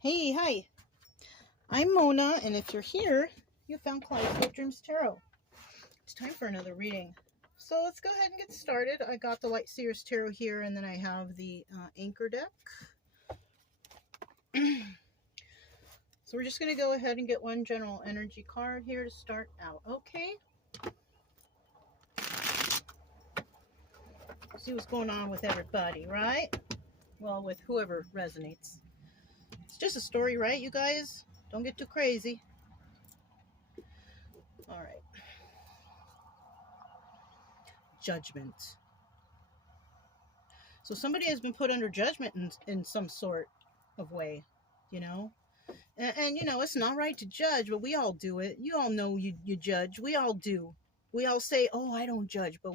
Hey, hi. I'm Mona, and if you're here, you found Kaleidoscope Dreams Tarot. It's time for another reading. So let's go ahead and get started. I got the Light Seers Tarot here, and then I have the Anchor deck. So we're just going to go ahead and get one general energy card here to start out. Okay. See what's going on with everybody, right? Well, with whoever resonates. It's just a story, right, you guys? Don't get too crazy. All right. Judgment. So somebody has been put under judgment in some sort of way, you know? And you know, it's not right to judge, but we all do it. You all know you judge. We all do. We all say, oh, I don't judge. But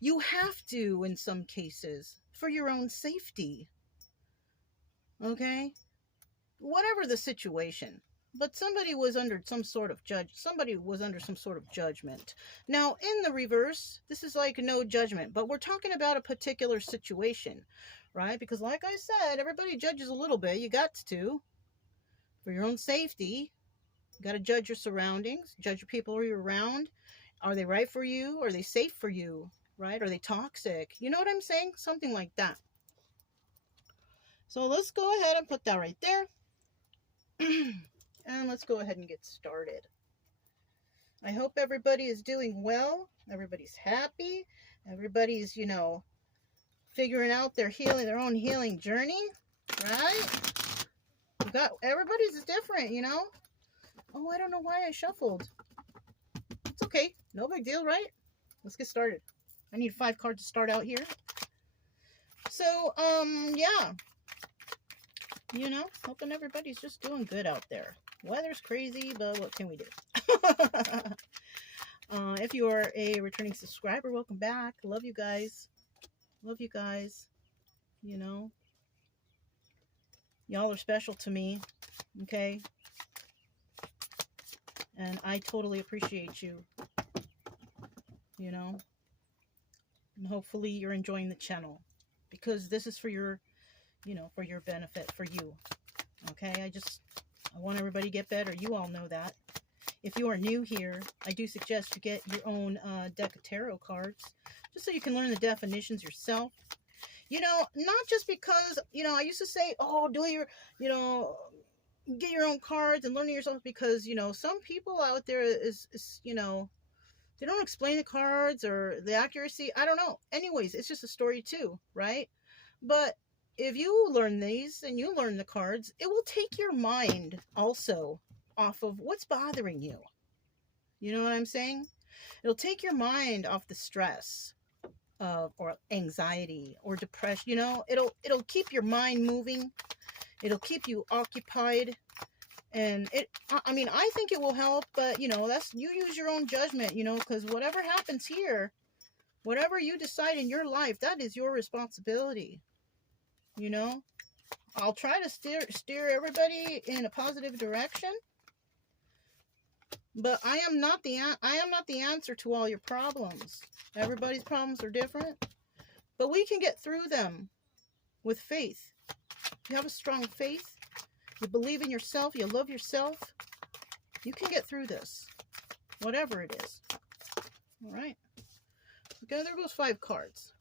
you have to in some cases for your own safety. Okay? Whatever the situation. But somebody was under some sort of judgment. Now, in the reverse, this is like no judgment, but we're talking about a particular situation, right? Because like I said, everybody judges a little bit. You got to. For your own safety, you got to judge your surroundings, judge your people who you're around. Are they right for you? Are they safe for you? Right? Are they toxic? You know what I'm saying? Something like that. So let's go ahead and put that right there. And let's go ahead and get started. I hope everybody is doing well. Everybody's happy. Everybody's, figuring out their own healing journey, right? Everybody's different, Oh, I don't know why I shuffled. It's okay. No big deal, right? Let's get started. I need 5 cards to start out here. So, yeah. Hoping everybody's just doing good out there. Weather's crazy, but what can we do? If you are a returning subscriber, welcome back. Love you guys. Love you guys. Y'all are special to me. Okay? And I totally appreciate you. And hopefully you're enjoying the channel. Because this is for your, for your benefit, for you. Okay? I want everybody to get better. You all know that. If you are new here, I do suggest you get your own deck of tarot cards. Just so you can learn the definitions yourself. Not just because, I used to say, oh, get your own cards and learn it yourself because, some people out there they don't explain the cards or the accuracy. I don't know. Anyways, it's just a story too, right? But if you learn these and you learn the cards, it will take your mind also off of what's bothering you. You know what I'm saying? It'll take your mind off the stress or anxiety or depression. It'll keep your mind moving. It'll keep you occupied. And I think it will help, but that's, you use your own judgment, because whatever happens here, whatever you decide in your life, that is your responsibility. I'll try to steer everybody in a positive direction, but I am not the answer to all your problems. Everybody's problems are different, but we can get through them with faith. If you have a strong faith, you believe in yourself, you love yourself, you can get through this, whatever it is. All right. Okay, there goes 5 cards.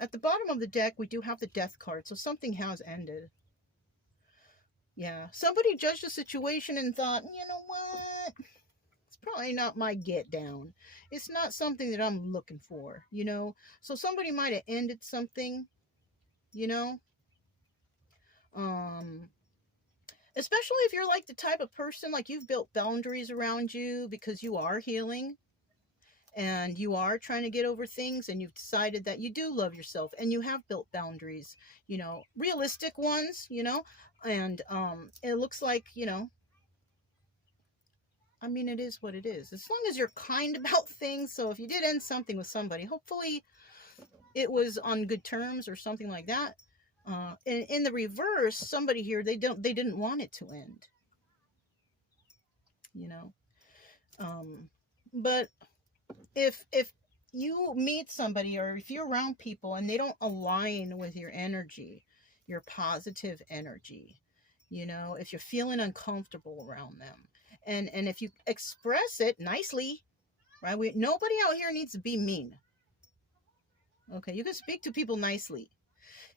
At the bottom of the deck, we do have the Death card, so something has ended. Yeah, somebody judged the situation and thought, you know what? It's probably not my get down. It's not something that I'm looking for, So somebody might have ended something, Especially if you're like the type of person, like you've built boundaries around you because you are healing and you are trying to get over things and you've decided that you do love yourself and you have built boundaries, realistic ones, and it looks like, it is what it is. As long as you're kind about things. So if you did end something with somebody, hopefully it was on good terms or something like that. In the reverse, somebody here, they didn't want it to end, but if you meet somebody or if you're around people and they don't align with your energy, your positive energy, you know, if you're feeling uncomfortable around them. And if you express it nicely, right? Nobody out here needs to be mean. Okay, you can speak to people nicely.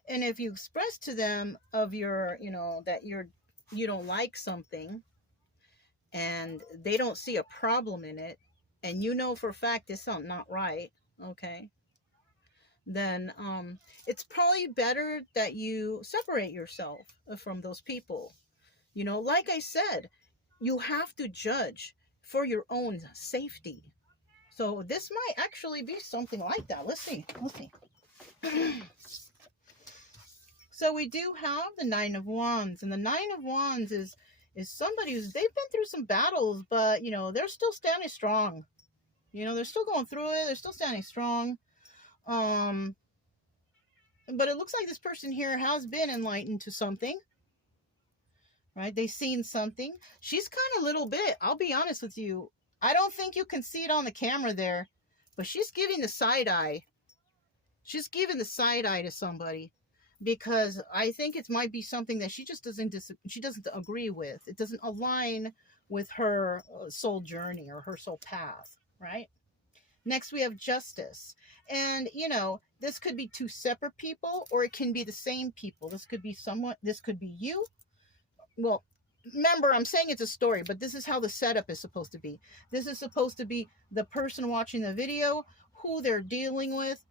And if you express to them of your, you know, that you don't like something and they don't see a problem in it, and you know for a fact it's something not right, okay, then it's probably better that you separate yourself from those people. You know, like I said, you have to judge for your own safety. So this might actually be something like that. Let's see. Let's see. So we do have the Nine of Wands, and the Nine of Wands is somebody who's, they've been through some battles, but you know, they're still standing strong. You know, they're still going through it. They're still standing strong. But it looks like this person here has been enlightened to something, right? They've seen something. She's kind of a little bit, I'll be honest with you, I don't think you can see it on the camera there, but she's giving the side eye. She's giving the side eye to somebody, because I think it might be something that she just doesn't agree with. It doesn't align with her soul journey or her soul path, right? Next, we have Justice. And, you know, this could be two separate people, or it can be the same people. This could be someone, this could be you. Well, remember, I'm saying it's a story, but this is how the setup is supposed to be. This is supposed to be the person watching the video, who they're dealing with,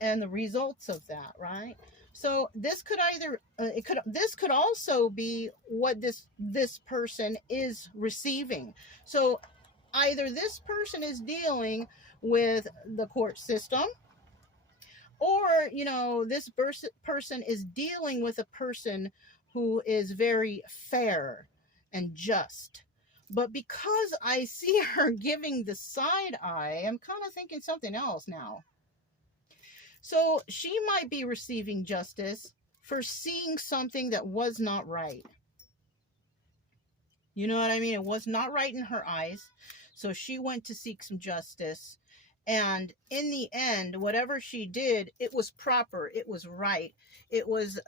and the results of that, right? So this could either, this could also be what this person is receiving. So either this person is dealing with the court system, or, you know, this person is dealing with a person who is very fair and just. But because I see her giving the side eye, I'm kind of thinking something else now. So she might be receiving justice for seeing something that was not right. You know what I mean? It was not right in her eyes. So she went to seek some justice. And in the end, whatever she did, it was proper. It was right. It was,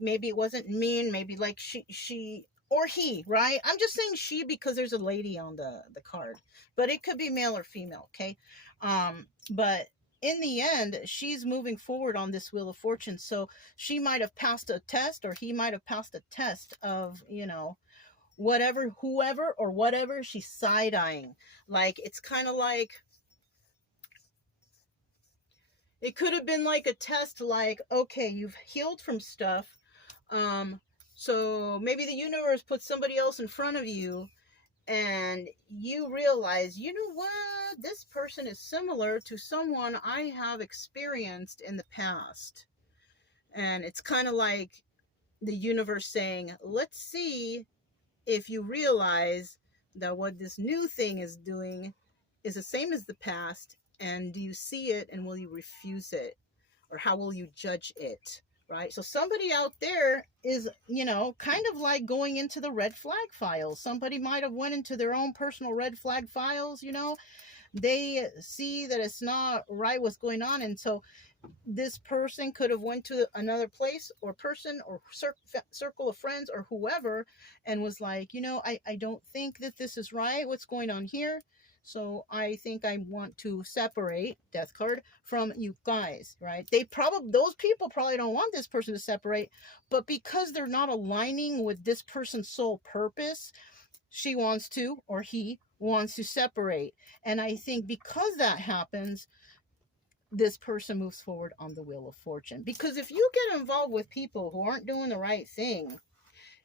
maybe it wasn't mean. Maybe like she or he, right? I'm just saying she because there's a lady on the card. But it could be male or female, okay? But in the end, she's moving forward on this Wheel of Fortune. So she might have passed a test, or he might have passed a test of, you know, whatever, whoever or whatever she's side-eyeing. Like, it's kind of like, it could have been like a test, like, okay, you've healed from stuff. So maybe the universe puts somebody else in front of you, and you realize, you know what? This person is similar to someone I have experienced in the past. And it's kind of like the universe saying, let's see if you realize that what this new thing is doing is the same as the past, and do you see it, and will you refuse it, or how will you judge it, right? So somebody out there is, you know, kind of like going into the red flag files. Somebody might have went into their own personal red flag files, you know. They see that it's not right what's going on, and so this person could have went to another place or person or circle of friends or whoever, and was like, you know, I don't think that this is right, what's going on here. So I think I want to separate, Death card, from you guys, right? Those people probably don't want this person to separate, but because they're not aligning with this person's sole purpose, she wants to, or he wants to separate. And I think because that happens, this person moves forward on the Wheel of Fortune. Because if you get involved with people who aren't doing the right thing,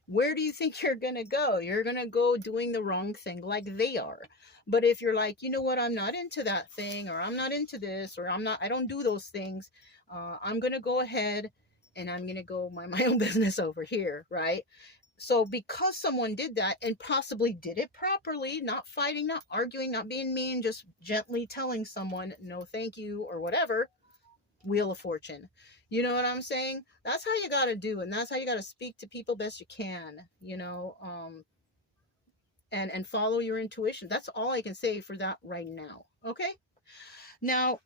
where do you think you're going to go? You're going to go doing the wrong thing like they are. But if you're like, you know what, I'm not into that thing, or I'm not into this, or I don't do those things, I'm going to go ahead and I'm going to go mind my own business over here, right? So because someone did that and possibly did it properly, not fighting, not arguing, not being mean, just gently telling someone, no, thank you, or whatever, Wheel of Fortune. You know what I'm saying? That's how you got to do. And that's how you got to speak to people best you can, you know, and follow your intuition. That's all I can say for that right now. Okay. Now,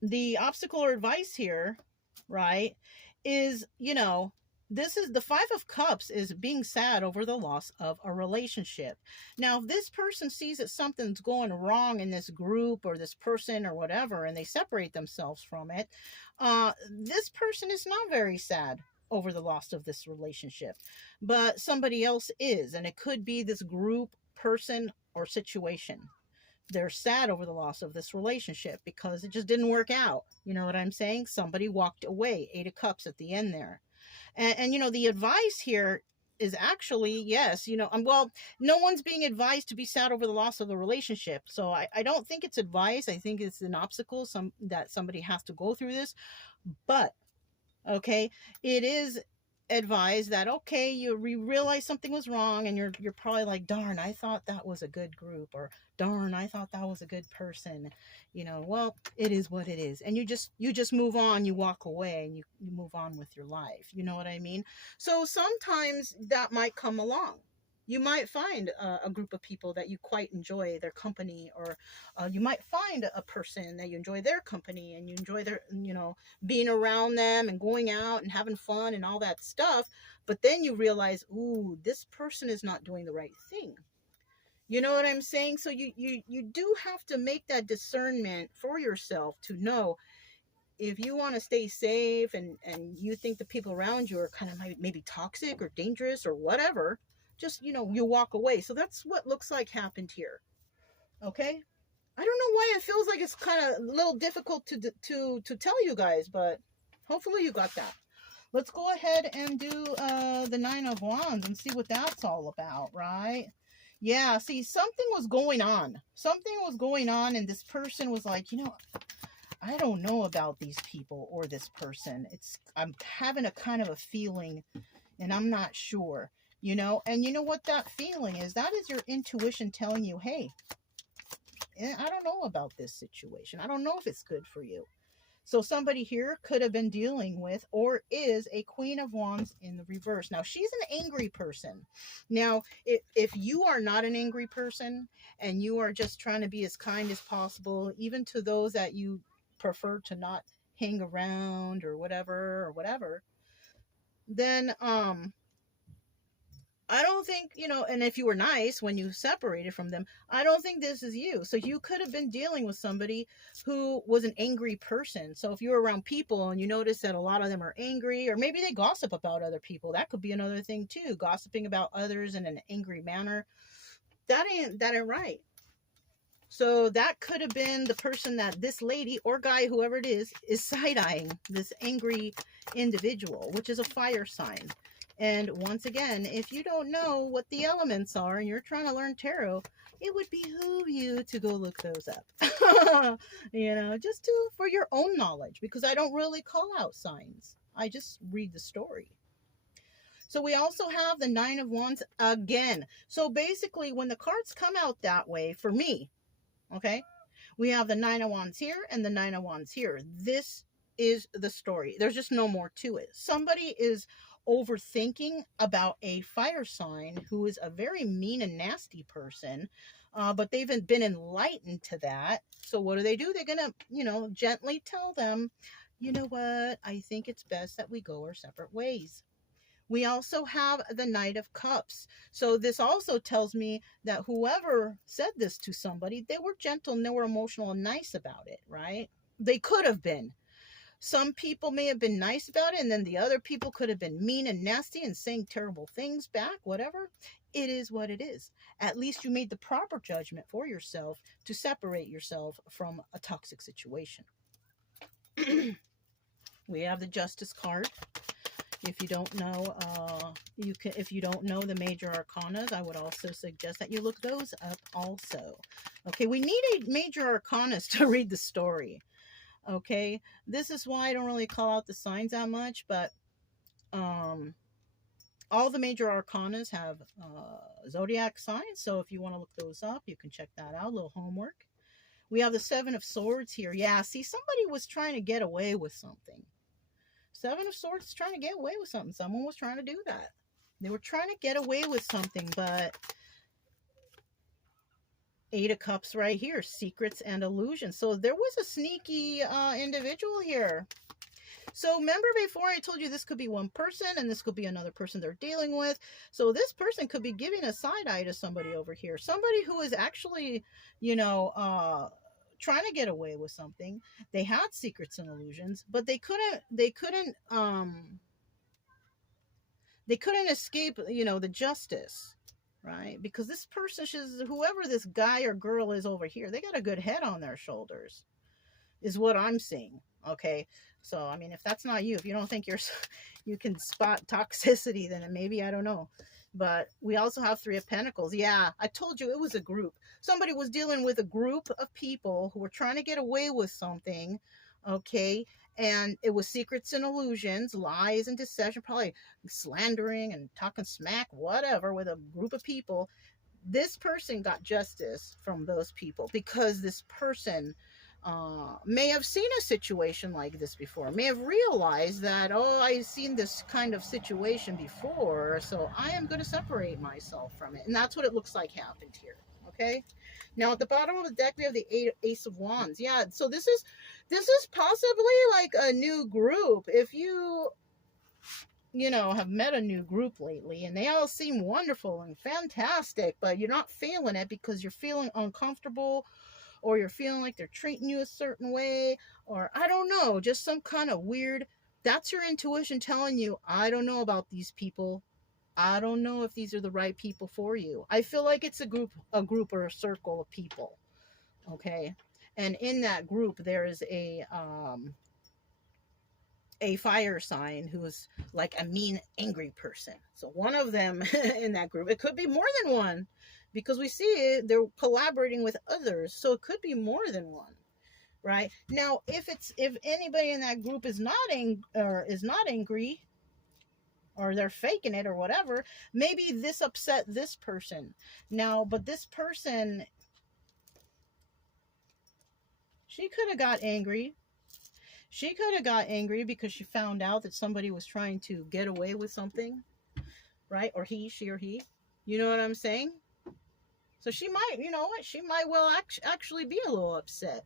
the obstacle or advice here, right, is, you know, This is the Five of Cups, is being sad over the loss of a relationship. Now, if this person sees that something's going wrong in this group or this person or whatever, and they separate themselves from it, this person is not very sad over the loss of this relationship, but somebody else is, and it could be this group, person, or situation. They're sad over the loss of this relationship because it just didn't work out. You know what I'm saying? Somebody walked away. Eight of Cups at the end there. And the advice here is actually, yes, well, no one's being advised to be sad over the loss of the relationship. So I don't think it's advice. I think it's an obstacle that somebody has to go through this. But, okay, it is advised that, okay, you realize something was wrong, and you're probably like, darn, I thought that was a good group, or darn, I thought that was a good person. Well, it is what it is, and you just move on. You walk away, and you move on with your life. You know what I mean? So sometimes that might come along. You might find a group of people that you quite enjoy their company, or you might find a person that you enjoy their company, and you enjoy their, being around them and going out and having fun and all that stuff. But then you realize, ooh, this person is not doing the right thing. You know what I'm saying? So you do have to make that discernment for yourself to know if you want to stay safe, and you think the people around you are kind of maybe toxic or dangerous or whatever. Just, you walk away. So that's what looks like happened here. Okay? I don't know why it feels like it's kind of a little difficult to tell you guys, but hopefully you got that. Let's go ahead and do the Nine of Wands and see what that's all about, right? Yeah, see, something was going on. Something was going on, and this person was like, I don't know about these people or this person. I'm having a kind of a feeling, and I'm not sure. And you know what that feeling is? That is your intuition telling you, hey, I don't know about this situation. I don't know if it's good for you. So somebody here could have been dealing with, or is, a Queen of Wands in the reverse. Now, she's an angry person. Now, if you are not an angry person, and you are just trying to be as kind as possible, even to those that you prefer to not hang around or whatever, then I don't think, and if you were nice when you separated from them, I don't think this is you. So you could have been dealing with somebody who was an angry person. So if you're around people and you notice that a lot of them are angry, or maybe they gossip about other people, that could be another thing too. Gossiping about others in an angry manner. That ain't right. So that could have been the person that this lady or guy, whoever it is side-eyeing this angry individual, which is a fire sign. And once again, if you don't know what the elements are and you're trying to learn tarot, it would behoove you to go look those up. Just for your own knowledge, because I don't really call out signs. I just read the story. So we also have the Nine of Wands again. So basically, when the cards come out that way, for me, okay, we have the Nine of Wands here and the Nine of Wands here. This is the story. There's just no more to it. Somebody is overthinking about a fire sign who is a very mean and nasty person, but they've been enlightened to that. So what do? They're gonna, gently tell them, you know what, I think it's best that we go our separate ways. We also have the Knight of Cups. So this also tells me that whoever said this to somebody, they were gentle and they were emotional and nice about it, right? They could have been. Some people may have been nice about it, and then the other people could have been mean and nasty and saying terrible things back, whatever. It is what it is. At least you made the proper judgment for yourself to separate yourself from a toxic situation. We have the Justice card. If you don't know, if you don't know the major arcanas, I would also suggest that you look those up also. Okay, we need a major arcanas to read the story. Okay, this is why I don't really call out the signs that much, but all the major arcanas have zodiac signs, so if you want to look those up, you can check that out. A little homework. We have the Seven of Swords here. Yeah, see, somebody was trying to get away with something. Seven of Swords is trying to get away with something. Someone was trying to do that. They were trying to get away with something, but Eight of Cups right here, secrets and illusions. So there was a sneaky individual here. So remember before I told you this could be one person and this could be another person they're dealing with. So this person could be giving a side eye to somebody over here. Somebody who is actually, you know, trying to get away with something. They had secrets and illusions, but they couldn't escape, you know, the justice, right? Because this person is, whoever this guy or girl is over here, they got a good head on their shoulders, is what I'm seeing. Okay. So, I mean, if that's not you, if you don't think you can spot toxicity, then maybe, I don't know. But we also have Three of Pentacles. Yeah, I told you it was a group. Somebody was dealing with a group of people who were trying to get away with something. Okay. And it was secrets and illusions, lies and deception, probably slandering and talking smack, whatever, with a group of people. This person got justice from those people because this person may have seen a situation like this before, may have realized that, oh, I've seen this kind of situation before, so I am going to separate myself from it. And that's what it looks like happened here. Okay. Now at the bottom of the deck, we have the Ace of Wands. Yeah. So this is possibly like a new group. If you know, have met a new group lately and they all seem wonderful and fantastic, but you're not feeling it because you're feeling uncomfortable, or you're feeling like they're treating you a certain way, or I don't know, just some kind of weird, that's your intuition telling you, I don't know about these people. I don't know if these are the right people for you. I feel like it's a group or a circle of people. Okay. And in that group, there is a fire sign who's like a mean, angry person. So one of them in that group, it could be more than one, because we see it, they're collaborating with others. So it could be more than one, right? Now, if anybody in that group is not angry, or they're faking it or whatever, maybe this upset this person. Now, but this person, she could have got angry. She could have got angry because she found out that somebody was trying to get away with something, right? Or she or he. You know what I'm saying? So she might, you know what? She might well actually be a little upset,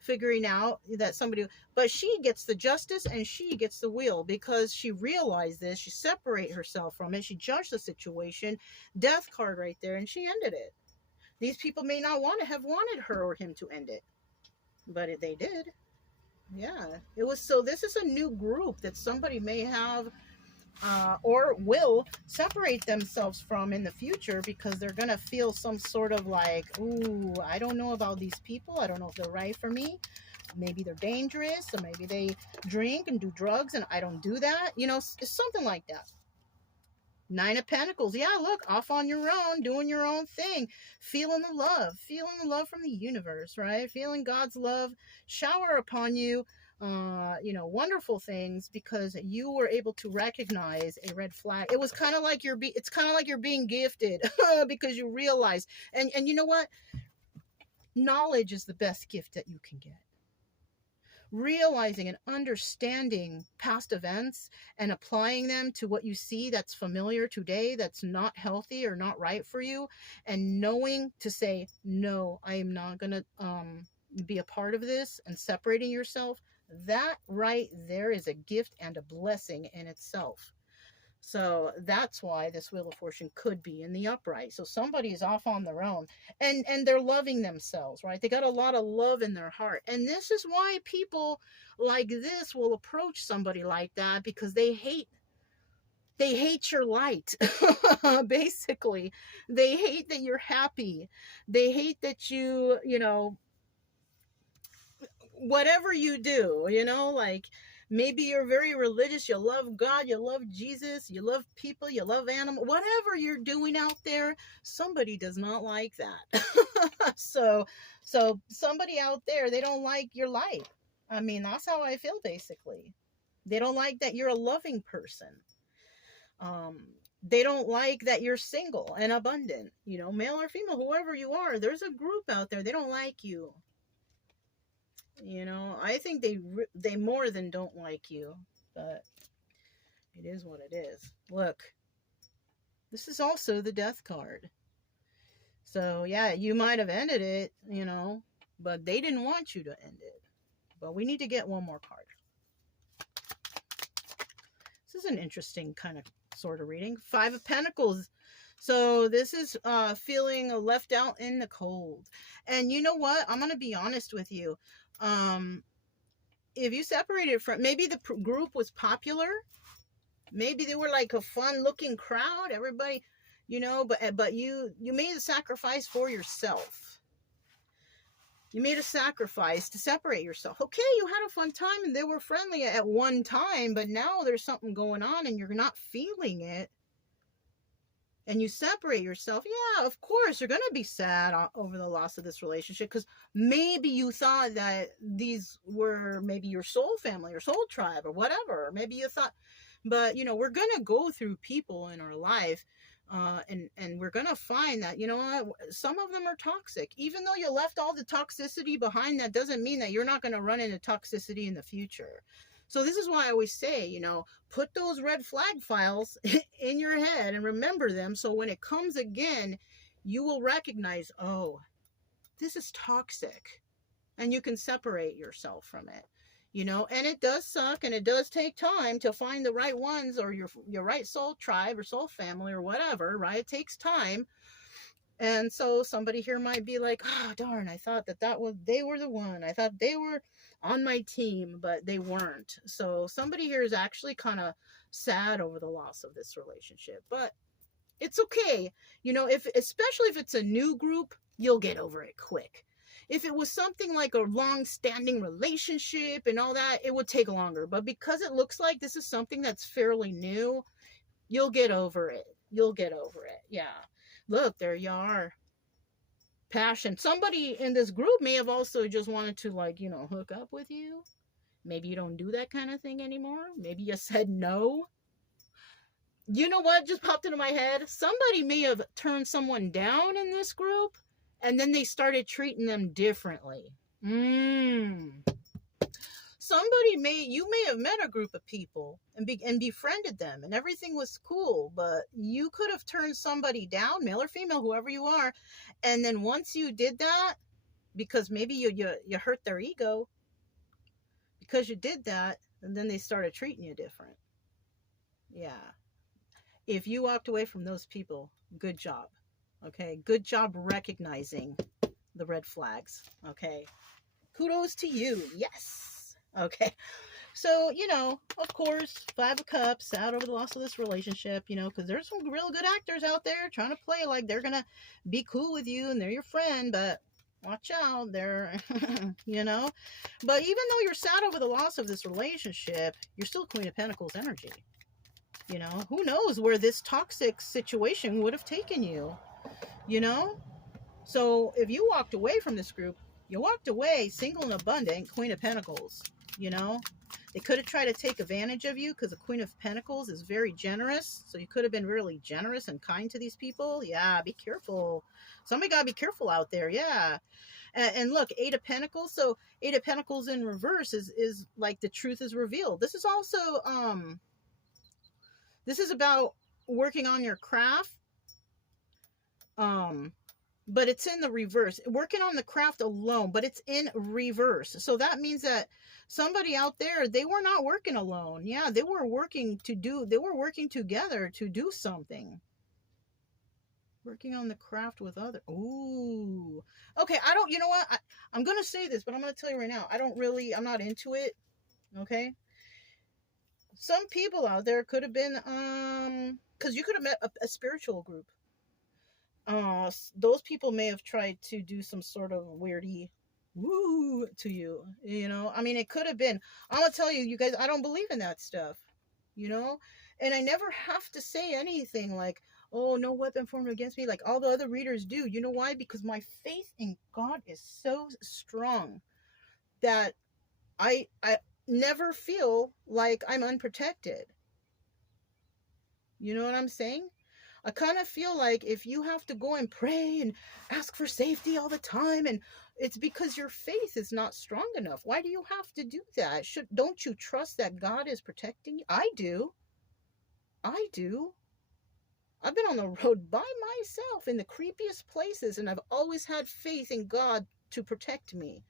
figuring out that somebody, but she gets the justice and she gets the wheel because she realized this. She separated herself from it. She judged the situation. Death card right there, and she ended it. These people may not have wanted her or him to end it, but they did. Yeah, it was. So this is a new group that somebody may have or will separate themselves from in the future, because they're going to feel some sort of like, ooh, I don't know about these people. I don't know if they're right for me. Maybe they're dangerous, or maybe they drink and do drugs and I don't do that. You know, something like that. Nine of Pentacles. Yeah, look, off on your own, doing your own thing, feeling the love from the universe, right? Feeling God's love shower upon you, you know, wonderful things, because you were able to recognize a red flag. It was kind of like it's kind of like you're being gifted because you realize, and you know what? Knowledge is the best gift that you can get. Realizing and understanding past events and applying them to what you see that's familiar today, that's not healthy or not right for you, and knowing to say, no, I am not going to be a part of this, and separating yourself, that right there is a gift and a blessing in itself. So that's why this Wheel of Fortune could be in the upright. So somebody's off on their own, and they're loving themselves, right? They got a lot of love in their heart. And this is why people like this will approach somebody like that, because they hate your light. Basically, they hate that you're happy. They hate that you know, whatever you do, you know, like, maybe you're very religious, you love God, you love Jesus, you love people, you love animals, whatever you're doing out there, somebody does not like that. so somebody out there, they don't like your light. I mean, that's how I feel, basically. They don't like that you're a loving person. They don't like that you're single and abundant, you know, male or female, whoever you are. There's a group out there, they don't like you. You know, I think they more than don't like you, but it is what it is. Look, this is also the Death card. So yeah, you might have ended it, you know, but they didn't want you to end it. But we need to get one more card. an interesting kind of sort of reading. 5 of Pentacles. So this is feeling left out in the cold. And you know what? I'm going to be honest with you. If you separated from, maybe the group was popular. Maybe they were like a fun looking crowd. Everybody, you know, but you made a sacrifice for yourself. You made a sacrifice to separate yourself. Okay, you had a fun time and they were friendly at one time, but now there's something going on and you're not feeling it. And you separate yourself. Yeah, of course, you're going to be sad over the loss of this relationship because maybe you thought that these were maybe your soul family or soul tribe or whatever. Maybe you thought, but, you know, we're going to go through people in our life. And we're going to find that, you know what, some of them are toxic. Even though you left all the toxicity behind, that doesn't mean that you're not going to run into toxicity in the future. So this is why I always say, you know, put those red flag files in your head and remember them. So when it comes again, you will recognize, oh, this is toxic. And you can separate yourself from it. You know, and it does suck and it does take time to find the right ones or your right soul tribe or soul family or whatever, right? It takes time. And so somebody here might be like, oh, darn, I thought they were the one. I thought they were on my team, but they weren't. So somebody here is actually kind of sad over the loss of this relationship, but it's okay. You know, especially if it's a new group, you'll get over it quick. If it was something like a long-standing relationship and all that, it would take longer. But because it looks like this is something that's fairly new, you'll get over it. You'll get over it. Yeah. Look, there you are. Passion. Somebody in this group may have also just wanted to, like, you know, hook up with you. Maybe you don't do that kind of thing anymore. Maybe you said no. You know what just popped into my head? Somebody may have turned someone down in this group. And then they started treating them differently. Somebody you may have met a group of people and befriended them and everything was cool, but you could have turned somebody down, male or female, whoever you are. And then once you did that, because maybe you hurt their ego, because you did that, and then they started treating you different. Yeah. If you walked away from those people, good job. Okay, good job recognizing the red flags. Okay, kudos to you. Yes. Okay, so, you know, of course, 5 of Cups, sad over the loss of this relationship, you know, because there's some real good actors out there trying to play like they're going to be cool with you and they're your friend, but watch out, they're, you know. But even though you're sad over the loss of this relationship, you're still Queen of Pentacles energy. You know, who knows where this toxic situation would have taken you. You know, so if you walked away from this group, you walked away single and abundant, Queen of Pentacles. You know, they could have tried to take advantage of you because the Queen of Pentacles is very generous. So you could have been really generous and kind to these people. Yeah, be careful. Somebody got to be careful out there. Yeah. And look, 8 of Pentacles. So 8 of Pentacles in reverse is like the truth is revealed. This is also, this is about working on your craft. But it's in the reverse, working on the craft alone, but it's in reverse. So that means that somebody out there, they were not working alone. Yeah, they were working together to do something. Working on the craft with others. Ooh. Okay, you know what? I'm going to say this, but I'm going to tell you right now, I'm not into it. Okay. Some people out there could have been, because you could have met a spiritual group. Those people may have tried to do some sort of weirdy woo to you, you know. I mean, it could have been. I'm gonna tell you, you guys, I don't believe in that stuff, you know. And I never have to say anything like, oh, no weapon formed against me, like all the other readers do. You know why? Because my faith in God is so strong that I never feel like I'm unprotected. You know what I'm saying? I kind of feel like if you have to go and pray and ask for safety all the time, and it's because your faith is not strong enough. Why do you have to do that? Don't you trust that God is protecting you? I do. I've been on the road by myself in the creepiest places, and I've always had faith in God to protect me.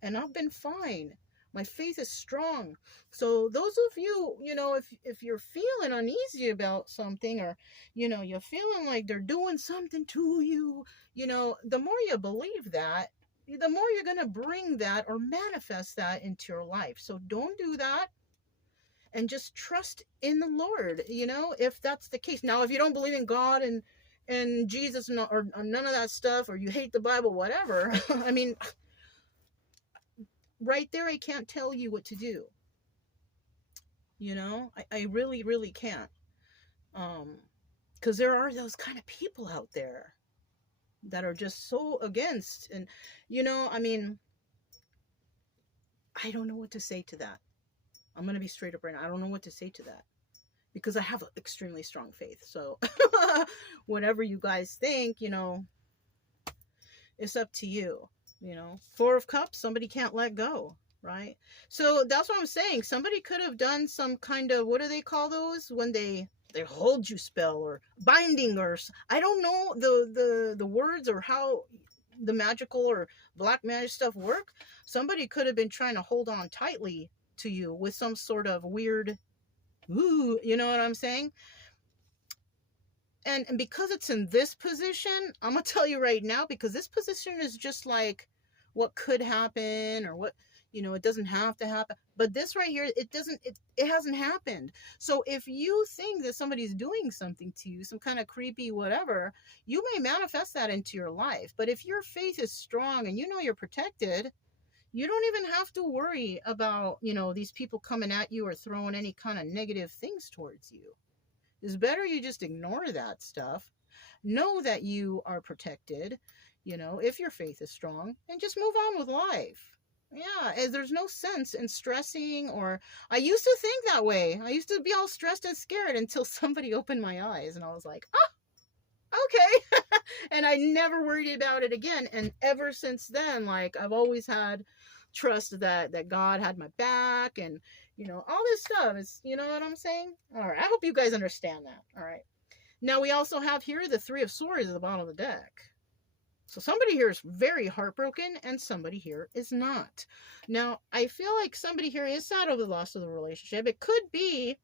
And I've been fine. My faith is strong. So those of you, if you're feeling uneasy about something, or you're feeling like they're doing something to you, the more you believe that, the more you're going to bring that or manifest that into your life. So don't do that, and just trust in the Lord, if that's the case. Now, if you don't believe in God and Jesus, or none of that stuff, or you hate the Bible, whatever, I mean, right there, I can't tell you what to do. I really, really can't. Because there are those kind of people out there that are just so against. And, I mean, I don't know what to say to that. I'm going to be straight up right now. I don't know what to say to that. Because I have extremely strong faith. So, whatever you guys think, it's up to you. Four of Cups, somebody can't let go. Right? So that's what I'm saying. Somebody could have done some kind of, what do they call those when they hold you spell, or binding, or I don't know the words, or how the magical or black magic stuff work. Somebody could have been trying to hold on tightly to you with some sort of weird, ooh, you know what I'm saying? And because it's in this position, I'm gonna tell you right now, because this position is just like what could happen, or what, it doesn't have to happen. But this right here, it hasn't happened. So if you think that somebody's doing something to you, some kind of creepy whatever, you may manifest that into your life. But if your faith is strong and you're protected, you don't even have to worry about, these people coming at you or throwing any kind of negative things towards you. It's better you just ignore that stuff. Know that you are protected, if your faith is strong, and just move on with life. Yeah, as there's no sense in stressing, or I used to think that way. I used to be all stressed and scared until somebody opened my eyes, and I was like, oh, okay. And I never worried about it again. And ever since then, like, I've always had trust that God had my back, and all this stuff is, you know what I'm saying? All right, I hope you guys understand that. All right, now we also have here the Three of Swords at the bottom of the deck. So somebody here is very heartbroken, and somebody here is not. Now, I feel like somebody here is sad over the loss of the relationship. It could be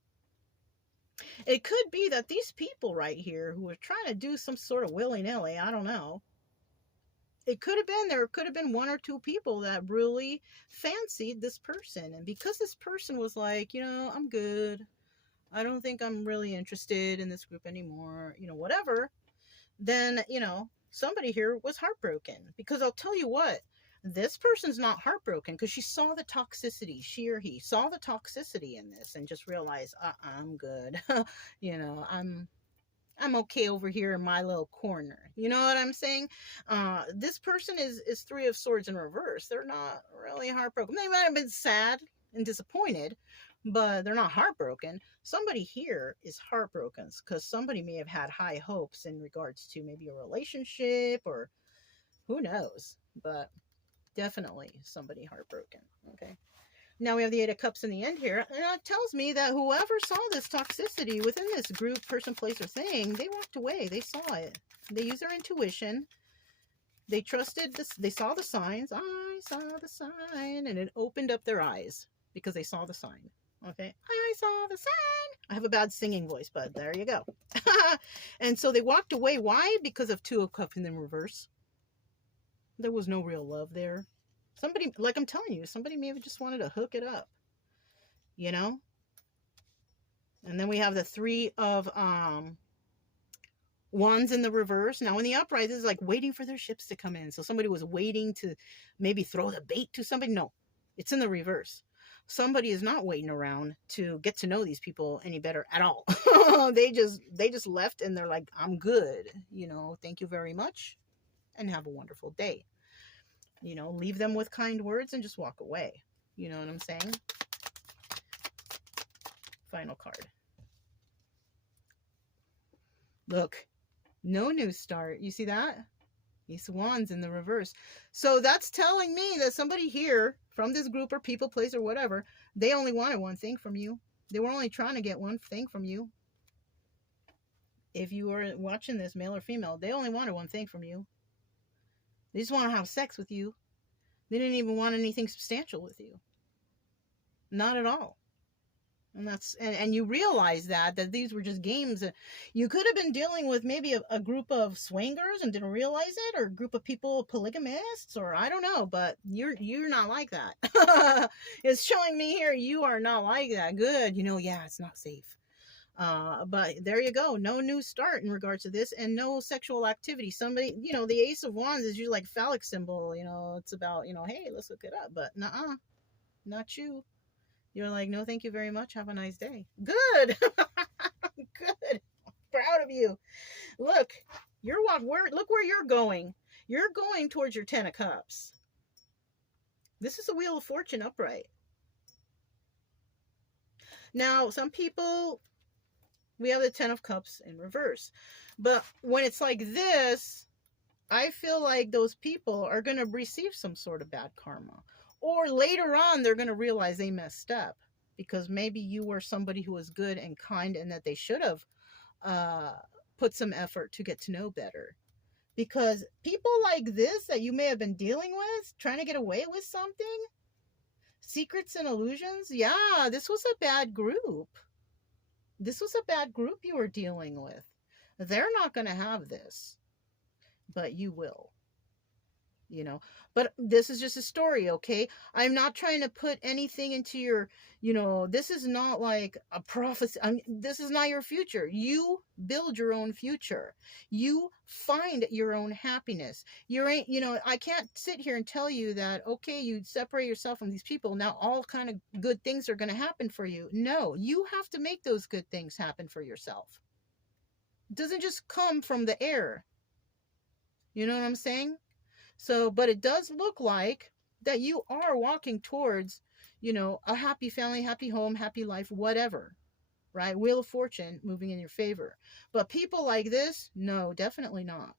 that these people right here who are trying to do some sort of willy-nilly, I don't know. There could have been one or two people that really fancied this person. And because this person was like, I'm good, I don't think I'm really interested in this group anymore, whatever, then, somebody here was heartbroken. Because I'll tell you what, this person's not heartbroken because she saw the toxicity. She or he saw the toxicity in this and just realized, I'm good. I'm okay over here in my little corner. You know what I'm saying? This person is Three of Swords in reverse. They're not really heartbroken. They might have been sad and disappointed, but they're not heartbroken. Somebody here is heartbroken because somebody may have had high hopes in regards to maybe a relationship, or who knows, but definitely somebody heartbroken. Okay. Now we have the Eight of Cups in the end here, and that tells me that whoever saw this toxicity within this group, person, place, or thing, they walked away. They saw it. They used their intuition. They trusted this. They saw the signs. I saw the sign, and it opened up their eyes because they saw the sign. Okay, I saw the sign. I have a bad singing voice, but there you go. And so they walked away. Why? Because of Two of Cups in the reverse. There was no real love there. Somebody, like I'm telling you, somebody may have just wanted to hook it up, And then we have the Three of Wands in the reverse. Now in the upright, this is like waiting for their ships to come in. So somebody was waiting to maybe throw the bait to somebody. No, it's in the reverse. Somebody is not waiting around to get to know these people any better at all. They just left, and they're like, I'm good. Thank you very much, and have a wonderful day. Leave them with kind words and just walk away. You know what I'm saying? Final card. Look, no new start. You see that? Ace of Wands in the reverse. So that's telling me that somebody here from this group or people, place, or whatever, they only wanted one thing from you. They were only trying to get one thing from you. If you are watching this, male or female, they only wanted one thing from you. They just want to have sex with you. They didn't even want anything substantial with you. Not at all. And and you realize that these were just games. You could have been dealing with maybe a group of swingers and didn't realize it, or a group of people polygamists, or I don't know, but you're not like that. It's showing me here you are not like that. Good. Yeah, it's not safe. But there you go. No new start in regards to this, and no sexual activity. Somebody, the Ace of Wands is usually like phallic symbol. It's about, hey, let's look it up. But nuh-uh, not you. You're like, no, thank you very much. Have a nice day. Good. Good. Proud of you. Look, look where you're going. You're going towards your 10 of Cups. This is the Wheel of Fortune upright. Now, some people, we have the 10 of Cups in reverse. But when it's like this, I feel like those people are going to receive some sort of bad karma. Or later on, they're going to realize they messed up because maybe you were somebody who was good and kind and that they should have put some effort to get to know better. Because people like this that you may have been dealing with, trying to get away with something, secrets and illusions, yeah, this was a bad group. This was a bad group you were dealing with. They're not going to have this, but you will. But this is just a story, okay? I'm not trying to put anything into your, this is not like a prophecy. This is not your future. You build your own future. You find your own happiness. I can't sit here and tell you that, okay, you separate yourself from these people, now all kind of good things are going to happen for you. No, you have to make those good things happen for yourself. It doesn't just come from the air. You know what I'm saying? So, but it does look like that you are walking towards, a happy family, happy home, happy life, whatever, right? Wheel of Fortune moving in your favor. But people like this, no, definitely not.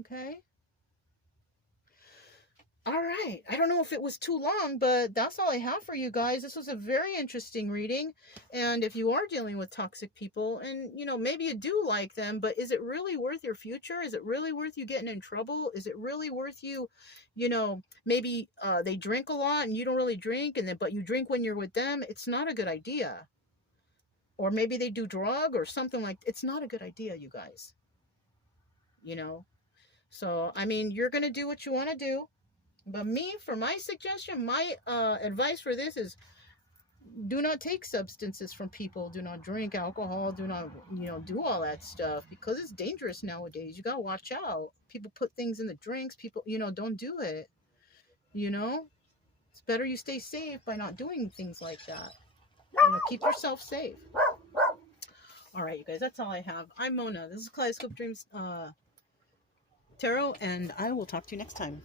Okay. All right. I don't know if it was too long, but that's all I have for you guys. This was a very interesting reading. And if you are dealing with toxic people and, maybe you do like them, but is it really worth your future? Is it really worth you getting in trouble? Is it really worth you, maybe they drink a lot and you don't really drink, but you drink when you're with them? It's not a good idea. Or maybe they do drug or something like that. It's not a good idea, you guys. So, you're going to do what you want to do. But for my suggestion, my advice for this is do not take substances from people. Do not drink alcohol. Do not, do all that stuff because it's dangerous nowadays. You got to watch out. People put things in the drinks. People, don't do it. It's better you stay safe by not doing things like that. Keep yourself safe. All right, you guys, that's all I have. I'm Mona. This is Kaleidoscope Dreams Tarot, and I will talk to you next time.